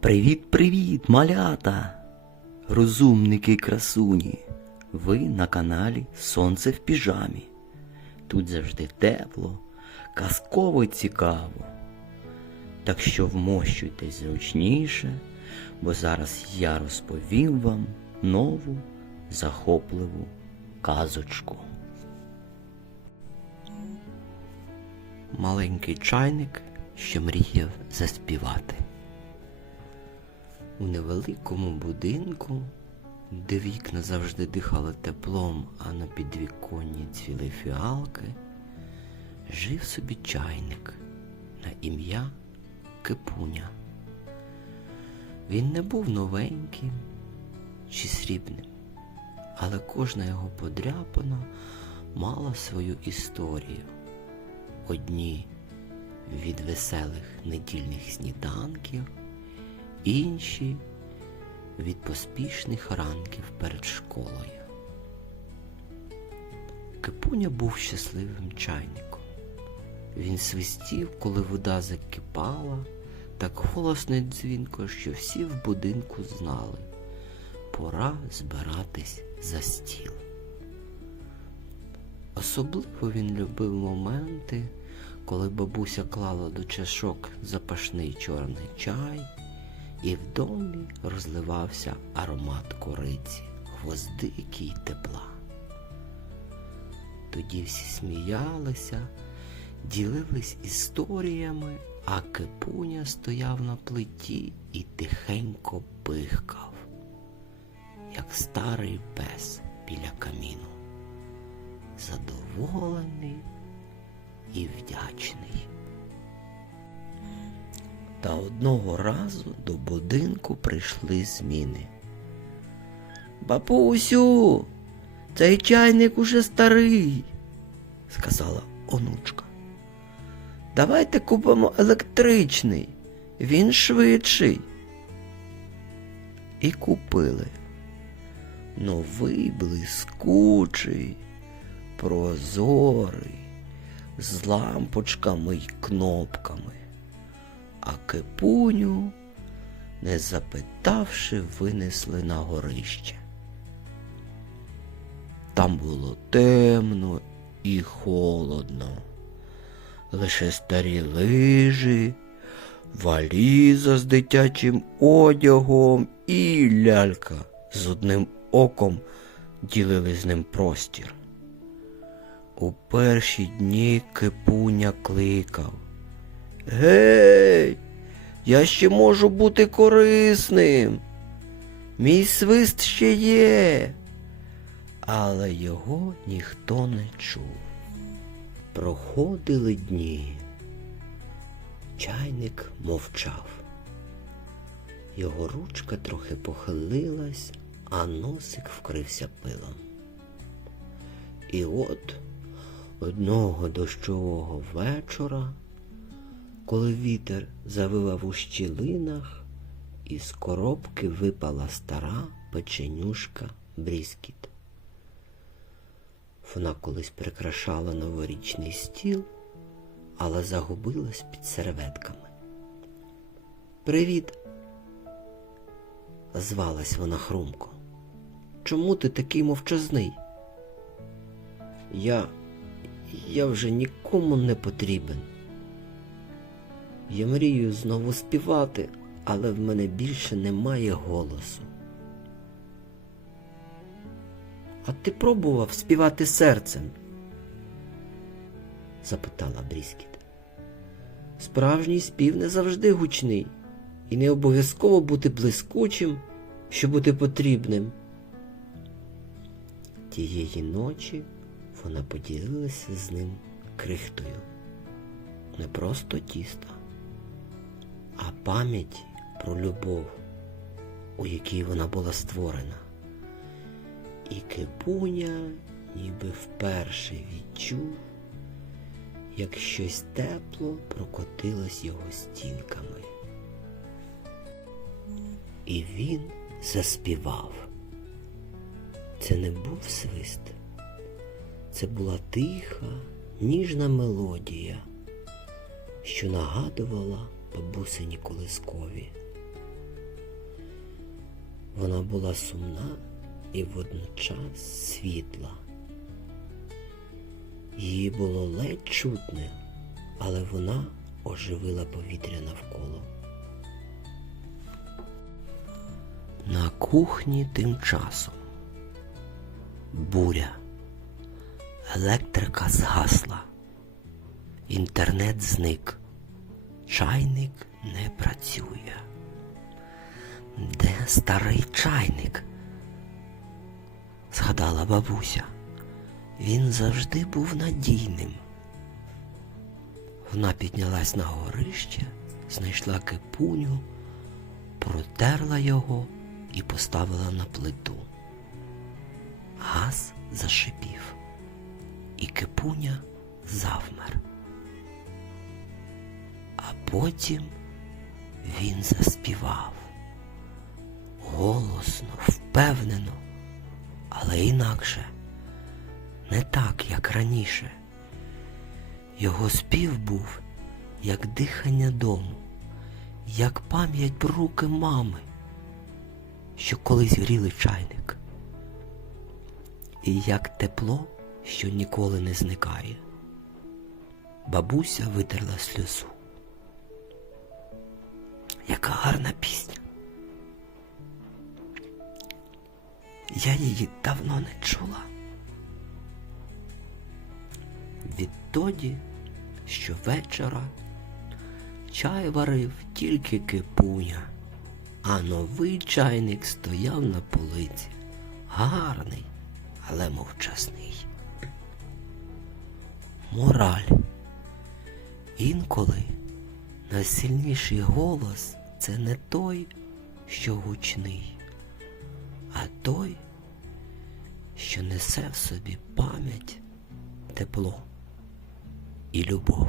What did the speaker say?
Привіт-привіт, малята! Розумники красуні! Ви на каналі Сонце в піжамі. Тут завжди тепло, казково цікаво. Так що вмощуйтесь зручніше, бо зараз я розповім вам нову захопливу казочку. Маленький чайник, що мріяв заспівати. У невеликому будинку, де вікна завжди дихали теплом, а на підвіконні цвіли фіалки, жив собі чайник на ім'я Кипуня. Він не був новеньким чи срібним, але кожна його подряпина мала свою історію. Одні від веселих недільних сніданків, інші від поспішних ранків перед школою. Кипуня був щасливим чайником. Він свистів, коли вода закипала, так голосно й дзвінко, що всі в будинку знали пора збиратись за стіл. Особливо він любив моменти, коли бабуся клала до чашок запашний чорний чай, і в домі розливався аромат кориці, гвоздики й тепла. Тоді всі сміялися, ділились історіями, а кипуня стояв на плиті і тихенько пихкав, як старий пес біля каміну задоволений і вдячний. Та одного разу до будинку прийшли зміни. Бабусю, цей чайник уже старий, сказала онучка. Давайте купимо електричний, він швидший. І купили новий блискучий прозорий, з лампочками й кнопками, а кипуню, не запитавши, винесли на горище. Там було темно і холодно, лише старі лижі, валіза з дитячим одягом і лялька з одним оком ділили з ним простір. У перші дні кипуня кликав. Гей, я ще можу бути корисним. Мій свист ще є. Але його ніхто не чув. Проходили дні. Чайник мовчав. Його ручка трохи похилилась, а носик вкрився пилом. І от одного дощового вечора, коли вітер завивав у щілинах, із коробки випала стара печенюшка Бріскіт. Вона колись прикрашала новорічний стіл, але загубилась під серветками. Привіт, звалась вона хрумко. Чому ти такий мовчазний? Я я вже нікому не потрібен. Я мрію знову співати, але в мене більше немає голосу. А ти пробував співати серцем? запитала Бріскіт. Справжній спів не завжди гучний, і не обов'язково бути блискучим, щоб бути потрібним. Тієї ночі вона поділилася з ним крихтою. Не просто тіста, а пам'яті про любов, у якій вона була створена. І кипуня ніби вперше відчув, як щось тепло прокотилось його стінками. І він заспівав. Це не був свист. Це була тиха, ніжна мелодія, що нагадувала бабусині колискові. Вона була сумна і водночас світла. Її було ледь чутне, але вона оживила повітря навколо. На кухні тим часом буря, електрика згасла, інтернет зник, чайник не працює. Де старий чайник? згадала бабуся. Він завжди був надійним. Вона піднялась на горище, знайшла кипуню, протерла його і поставила на плиту. Газ зашипів, і кипуня завмер. А потім він заспівав голосно, впевнено, але інакше, не так, як раніше. Його спів був, як дихання дому, як пам'ять про руки мами, що колись гріли чайник, і як тепло, що ніколи не зникає. Бабуся витерла сльозу. Яка гарна пісня. Я її давно не чула. Відтоді, щовечора чай варив тільки кипуня, а новий чайник стояв на полиці. Гарний, але мовчасний. Мораль. Інколи найсильніший голос це не той, що гучний, а той, що несе в собі пам'ять, тепло і любов.